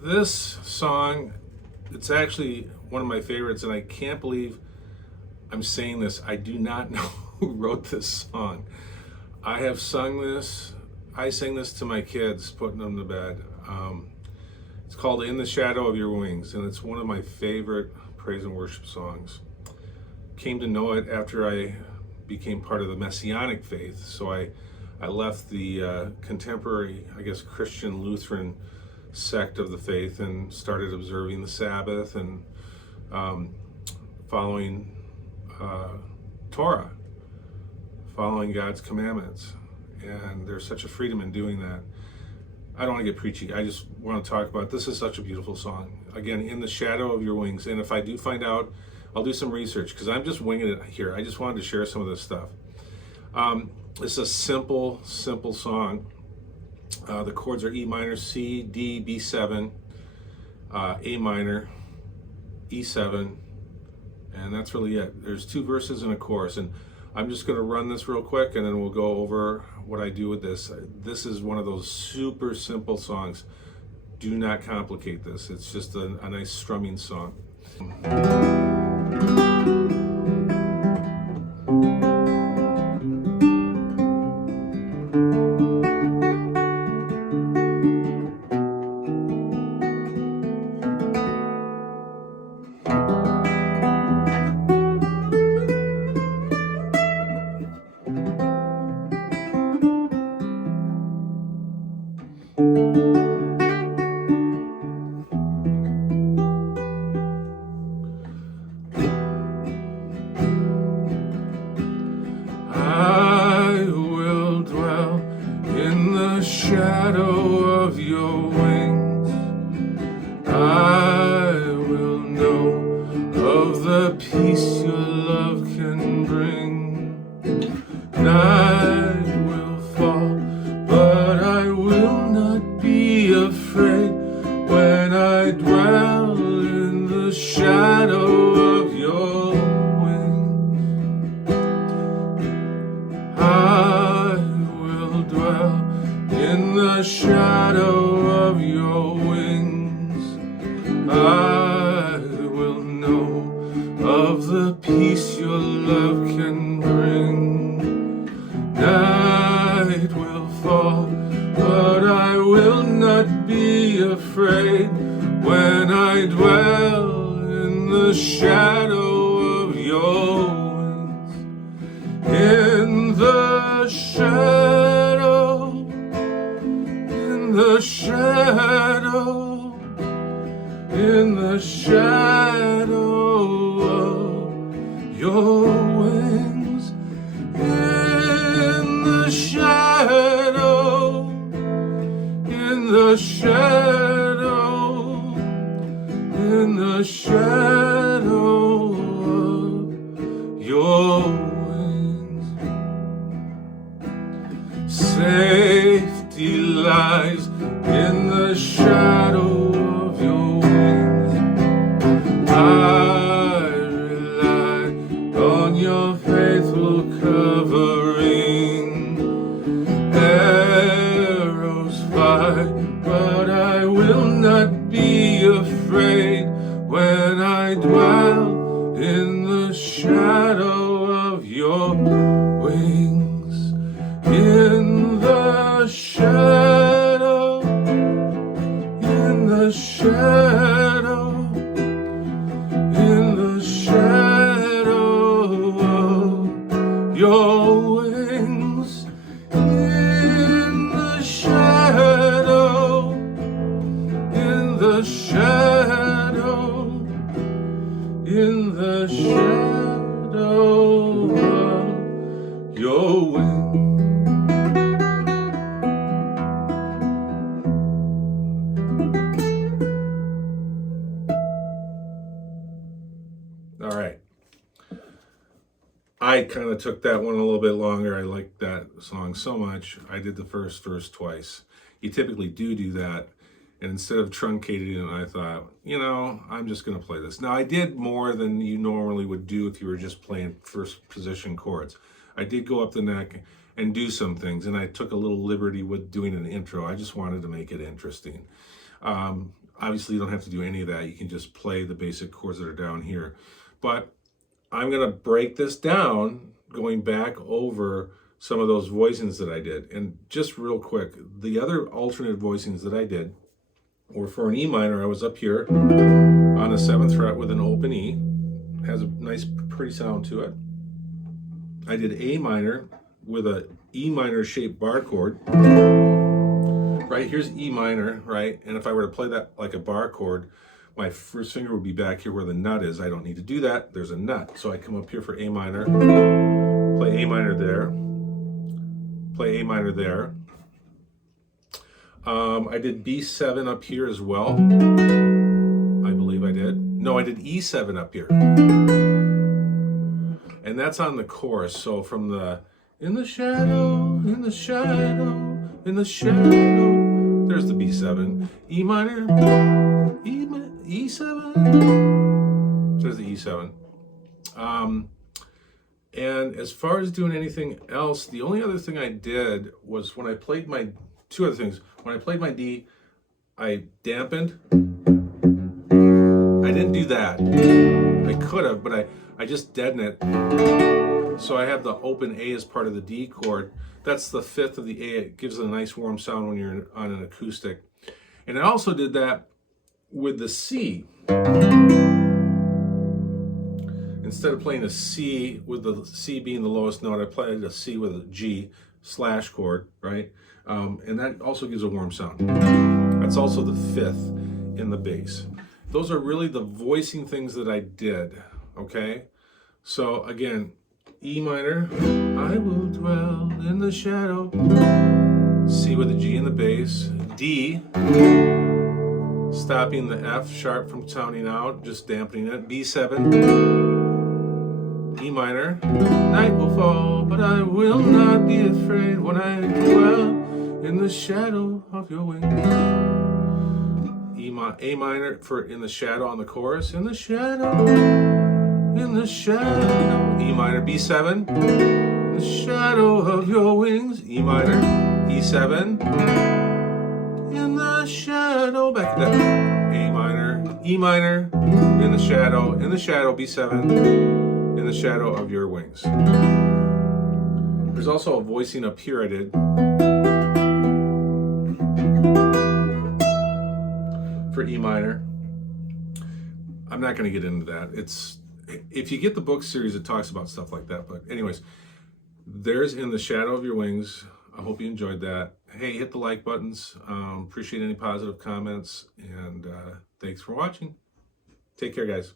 This song, it's actually one of my favorites, and I can't believe I'm saying this. I do not know who wrote this song. I have sung this, I sang this to my kids, putting them to bed. It's called In the Shadow of Your Wings, and it's one of my favorite praise and worship songs. Came to know it after I became part of the Messianic faith, so I left the contemporary, I guess, Christian Lutheran sect of the faith and started observing the Sabbath and following Torah, following God's commandments. And there's such a freedom in doing that. I don't want to get preachy. I just want to talk about, this is such a beautiful song. Again, In the Shadow of Your Wings. And if I do find out, I'll do some research because I'm just winging it here. I just wanted to share some of this stuff. It's a simple song. The chords are E minor, C, D, B7, A minor, E7, and that's really it. There's 2 verses and a chorus, and I'm just going to run this real quick, and then we'll go over what I do with this. This is one of those super simple songs. Do not complicate this. It's just a nice strumming song. I will dwell in the shadow of your wings. I will know of the peace your love can bring. Night will fall, but I will not be afraid when I dwell in the shadow of your wings. I will dwell in the shadow of your wings. I will know of the peace your love can bring. Night will fall, but I will not be afraid when I dwell in the shadow of your wings. In the shadow, in the shadow, in the shadow of your wings. In the shadow, in the shadow, in the shadow of your wings. Safety lies in the shadow of your wings. I rely on your faithful covering. Arrows fly, but I will not be afraid when I dwell in the shadow of your wings. In the shadow, in the shadow, in the shadow of your wings. In the shadow, in the shadow, in the shadow of your wings. All right. I kind of took that one a little bit longer. I liked that song so much. I did the first verse twice. You typically do that. And instead of truncating it, I thought, I'm just going to play this. Now, I did more than you normally would do if you were just playing first position chords. I did go up the neck and do some things, and I took a little liberty with doing an intro. I just wanted to make it interesting. Obviously, you don't have to do any of that. You can just play the basic chords that are down here. But I'm going to break this down, going back over some of those voicings that I did. And just real quick, the other alternate voicings that I did were for an E minor. I was up here on the 7th fret with an open E. Has a nice, pretty sound to it. I did A minor with a E minor shaped bar chord. Right, here's E minor, right? And if I were to play that like a bar chord, my first finger would be back here where the nut is. I don't need to do that. There's a nut. So I come up here for A minor, play A minor there, play A minor there. I did B7 up here as well. I believe I did. No, I did E7 up here. And that's on the chorus. So from the in the shadow, in the shadow, in the shadow, there's the B7. E minor, E7, there's the E7. And as far as doing anything else, the only other thing I did was when I played my, two other things. When I played my D, I dampened. I didn't do that. I could have, but I just deaden it. So I have the open A as part of the D chord. That's the 5th of the A. It gives it a nice warm sound when you're on an acoustic. And I also did that with the C. Instead of playing a C with the C being the lowest note, I played a C with a G slash chord, right? And that also gives a warm sound. That's also the 5th in the bass. Those are really the voicing things that I did, okay? So again, E minor, I will dwell in the shadow. C with a G in the bass. D, stopping the F sharp from sounding out, just dampening it. B7, E minor, night will fall, but I will not be afraid when I dwell in the shadow of your wings. A minor for in the shadow on the chorus. In the shadow, in the shadow. E minor, B7. In the shadow of your wings. E minor, E7. In the shadow, back to that. A minor, E minor. In the shadow, B7. In the shadow of your wings. There's also a voicing up here I did. For E minor. I'm not going to get into that. It's, if you get the book series, it talks about stuff like that. But anyways, there's In the Shadow of Your Wings. I hope you enjoyed that. Hey, hit the like buttons. Appreciate any positive comments. And thanks for watching. Take care, guys.